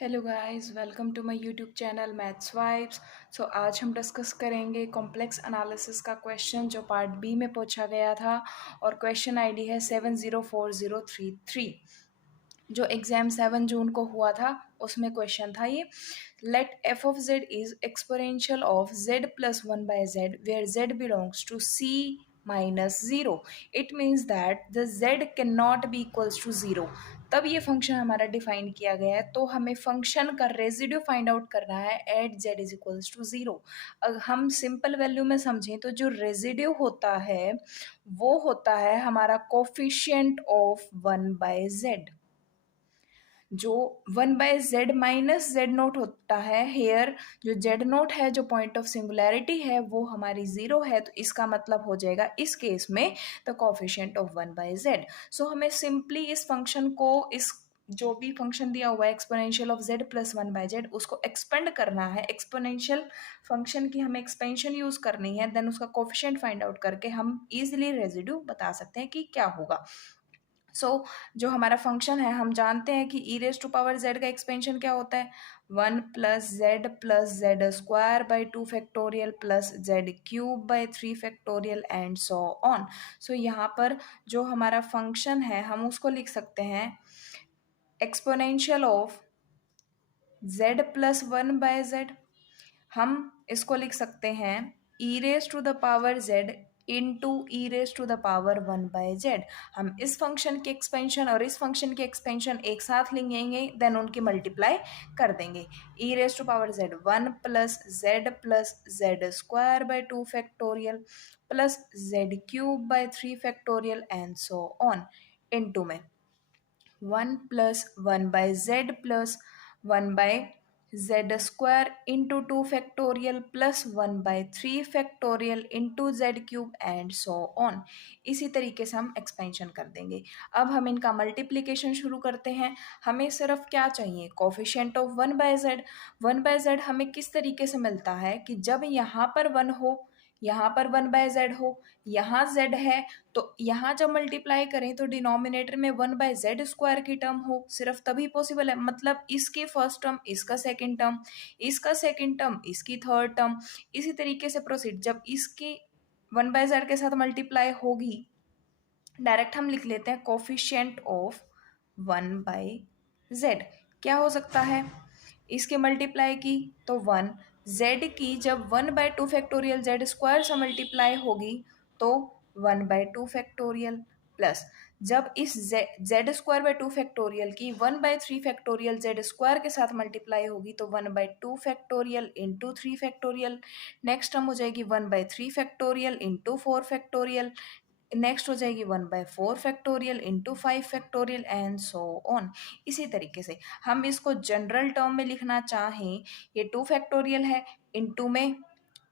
Hello guys, welcome to my YouTube channel maths vibes. आज हम discuss करेंगे complex analysis का क्वेश्चन जो पार्ट बी में पूछा गया था और क्वेश्चन आईडी है 704033। जो एग्जाम 7 जून को हुआ था उसमें क्वेश्चन था ये। Let f of z is exponential of Z plus one by z where z belongs to C minus zero. It means that the z can not be equals to zero. तब ये function हमारा define किया गया है, तो हमें function का residue find out करना है at Z is equals to zero. अगर हम सिंपल वैल्यू में समझें तो जो रेजिड्यू होता है वो होता है हमारा coefficient of one by Z. जो one by Z minus Z naught होता है हेयर, जो जेड नोट है जो पॉइंट ऑफ सिंगुलैरिटी है वो हमारी जीरो है, तो इसका मतलब हो जाएगा इस केस में the coefficient of one by Z. So हमें सिंपली इस फंक्शन को, इस जो भी फंक्शन दिया हुआ है exponential of Z plus one by Z, उसको एक्सपेंड करना है। एक्सपोनेंशियल फंक्शन की हमें एक्सपेंशन यूज करनी है, देन उसका कोफिशिएंट फाइंड आउट करके हम इजिली रेजिड्यू बता सकते हैं कि क्या होगा। जो हमारा फंक्शन है हम जानते हैं कि ई रेस टू पावर जेड का एक्सपेंशन क्या होता है, one plus Z square by two factorial plus Z cube by three factorial and so on. यहाँ पर जो हमारा फंक्शन है हम उसको लिख सकते हैं exponential of Z plus one by Z. हम इसको लिख सकते हैं e raise to the power Z into e raise to the power one by Z. हम इस फंक्शन की एक्सपेंशन और इस फंक्शन की एक्सपेंशन एक साथ लेंगे, देन उनकी मल्टीप्लाई कर देंगे। E raise to power Z one plus Z square by two factorial plus Z cube by three factorial and so on into में one by Z plus one by Z square into two factorial plus one by three factorial into Z cube and so on. इसी तरीके से हम expansion कर देंगे। अब हम इनका मल्टीप्लिकेशन शुरू करते हैं। हमें सिर्फ क्या चाहिए, coefficient of one by Z. One by Z हमें किस तरीके से मिलता है कि जब यहाँ पर वन हो, यहाँ पर वन बाय जेड हो, यहाँ जेड है, तो यहाँ जब मल्टीप्लाई करें तो डिनोमिनेटर में वन बाय जेड स्क्वायर की टर्म हो, सिर्फ तभी पॉसिबल है। मतलब इसकी फर्स्ट टर्म इसका सेकंड टर्म, इसका सेकंड टर्म इसकी थर्ड टर्म, इसी तरीके से प्रोसीड। जब इसकी वन बाय जेड के साथ मल्टीप्लाई होगी, डायरेक्ट हम लिख लेते हैं coefficient of one by Z. क्या हो सकता है, इसके मल्टीप्लाई की तो वन, जेड की जब one by two factorial Z square से मल्टीप्लाई होगी तो one by two factorial, plus जब इस Z square by two factorial की one by three factorial Z square के साथ मल्टीप्लाई होगी तो one by two factorial into three factorial. Next term हो जाएगी one by three factorial into four factorial. Next हो जाएगी one by four factorial into five factorial and so on. इसी तरीके से हम इसको जनरल टर्म में लिखना चाहें, ये टू फैक्टोरियल है, इंटू में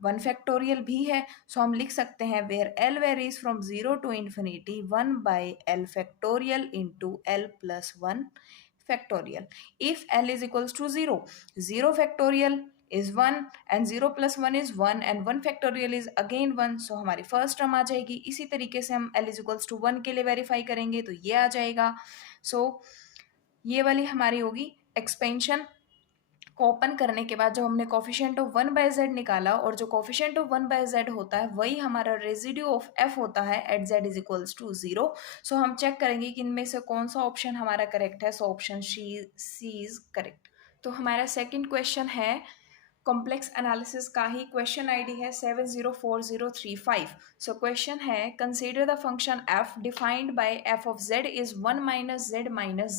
वन फैक्टोरियल भी है, सो हम लिख सकते हैं where l varies from zero to infinity one by l factorial into l plus one factorial. If l is equals to zero, zero factorial is 1 and 0 plus 1 is 1 and 1 factorial is again 1, so हमारी first term आ जाएगी। इसी तरीके से हम l is equals to 1 के लिए verify करेंगे तो ये आ जाएगा। ये वाली हमारी होगी एक्सपेंशन को ओपन करने के बाद जो हमने coefficient of one by Z निकाला, और जो coefficient of one by Z होता है वही हमारा रेजिड्यू ऑफ एफ होता है at Z is equals to zero. So हम चेक करेंगे कि इनमें से कौन सा ऑप्शन हमारा करेक्ट है। So option C is correct. तो हमारा सेकंड क्वेश्चन है कॉम्प्लेक्स एनालिसिस का ही, क्वेश्चन आईडी है 704035। सो क्वेश्चन है consider the function f defined by f of z is one minus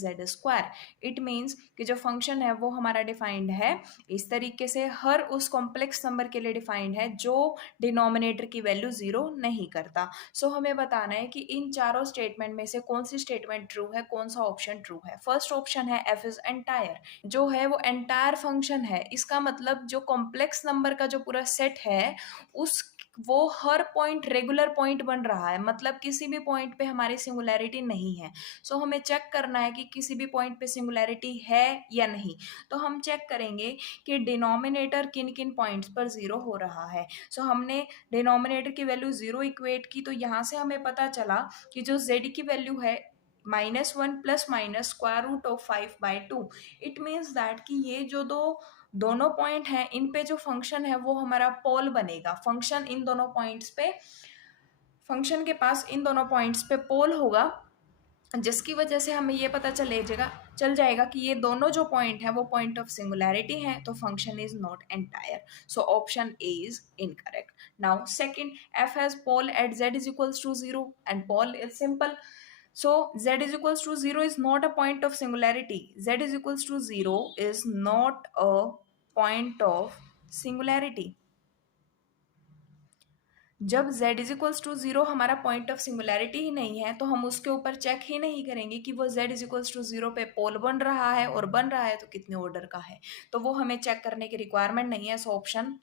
Z square. It means कि जो फंक्शन है वो हमारा डिफाइंड है इस तरीके से, हर उस कॉम्प्लेक्स नंबर के लिए डिफाइंड है जो डिनोमिनेटर की वैल्यू जीरो नहीं करता। हमें बताना है कि इन चारों स्टेटमेंट में से कौन सी स्टेटमेंट ट्रू है, कौन सा ऑप्शन ट्रू है। फर्स्ट ऑप्शन है एफ इज एंटायर, जो है वो एंटायर फंक्शन है। इसका मतलब जो कॉम्प्लेक्स नंबर का जो पूरा सेट है उस वो हर पॉइंट रेगुलर पॉइंट बन रहा है, मतलब किसी भी पॉइंट पे हमारी सिंगुलैरिटी नहीं है। हमें चेक करना है कि किसी भी पॉइंट पे सिंगुलैरिटी है या नहीं। तो हम चेक करेंगे कि डिनोमिनेटर किन किन पॉइंट्स पर जीरो हो रहा है। हमने डिनोमिनेटर की वैल्यू जीरो इक्वेट की, तो यहाँ से हमें पता चला कि जो जेड की वैल्यू है -1 plus minus square root of 5/2। It means that कि ये जो दोनों पॉइंट हैं इन पे जो फंक्शन है वो हमारा पोल बनेगा। फंक्शन के पास इन दोनों पॉइंट्स पे पोल होगा, जिसकी वजह से हमें ये पता चल जाएगा कि ये दोनों जो पॉइंट है वो पॉइंट ऑफ सिंगुलैरिटी है, तो function is not entire. So option A is incorrect. Now second, f has pole at z is equals to 0 and pole is simple. So z is equals to 0 is not a point of singularity. Z is equals to 0 is not a point of singularity. जब z is equals to 0 हमारा point of singularity ही नहीं है, तो हम उसके ऊपर check ही नहीं करेंगे कि वो z इज इक्वल्स टू 0 पे पोल बन रहा है, और बन रहा है तो कितने ऑर्डर का है, तो वो हमें चेक करने की रिक्वायरमेंट नहीं है। So option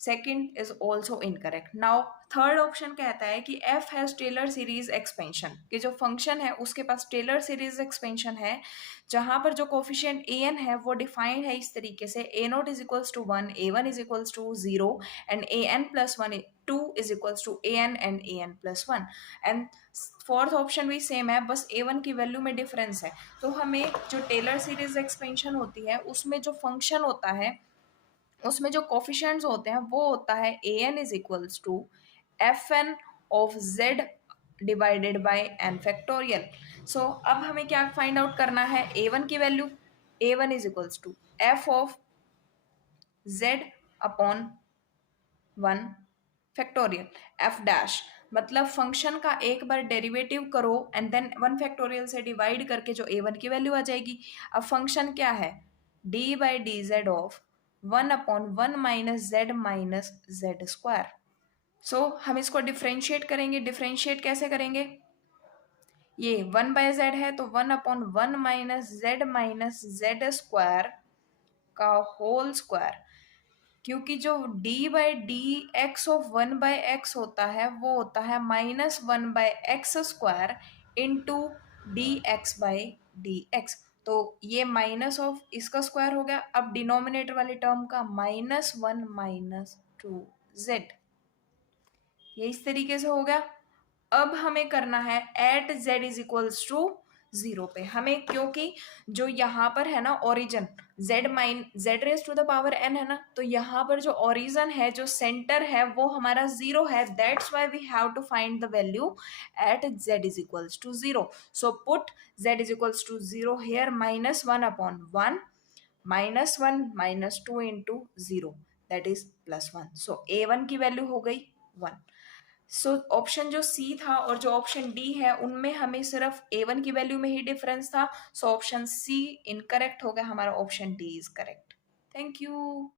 second is also incorrect. Now third option कहता है कि f has Taylor series expansion, कि जो फंक्शन है उसके पास टेलर सीरीज एक्सपेंशन है, जहां पर जो कोफिशिएंट ए एन है वो डिफाइंड है इस तरीके से, A naught is equals to 1, A one is equals to 0 and A N plus 1 2 is equals to A N and A N plus 1। And fourth option भी सेम है, बस A one की वैल्यू में difference है। तो हमें जो Taylor series expansion होती है उसमें जो फंक्शन होता है, उसमें जो कोफिशिएंट्स होते हैं वो होता है A N is equals to F N of Z divided by N factorial. So अब हमें क्या फाइंड आउट करना है, ए वन की value, A one is equals to F of Z upon 1 factorial F dash, मतलब function का एक बार डेरिवेटिव करो एंड देन 1 फैक्टोरियल से डिवाइड करके जो ए वन की वैल्यू आ जाएगी। अब फंक्शन क्या है, D by D Z of 1/1 minus Z square. So हम इसको डिफ्रेंशिएट करेंगे। डिफ्रेंशिएट कैसे करेंगे, ये 1/z है तो 1/1 माइनस जेड स्क्वायर का होल स्क्वायर, क्योंकि जो D by D x of 1/x होता है वो होता है -1/x square into D x by D x. तो ये माइनस ऑफ इसका स्क्वायर हो गया, अब डिनोमिनेटर वाली टर्म का -1 माइनस 2z, ये इस तरीके से हो गया। अब हमें करना है at z is equals to 0 पे हमें, क्योंकि जो यहाँ पर है ना origin z raise to the power n है ना, तो यहाँ पर जो ओरिजिन है, जो सेंटर है वो हमारा 0 है, that's why we have to find the value at z is equals to 0। So put z is equals to 0 here, -1/1 -1 minus 2 into 0 that is +1। So a1 की वैल्यू हो गई 1। सो ऑप्शन जो सी था और जो ऑप्शन डी है उनमें हमें सिर्फ ए वन की वैल्यू में ही डिफरेंस था। सो ऑप्शन सी इनकरेक्ट हो गया, हमारा option D is correct. Thank you.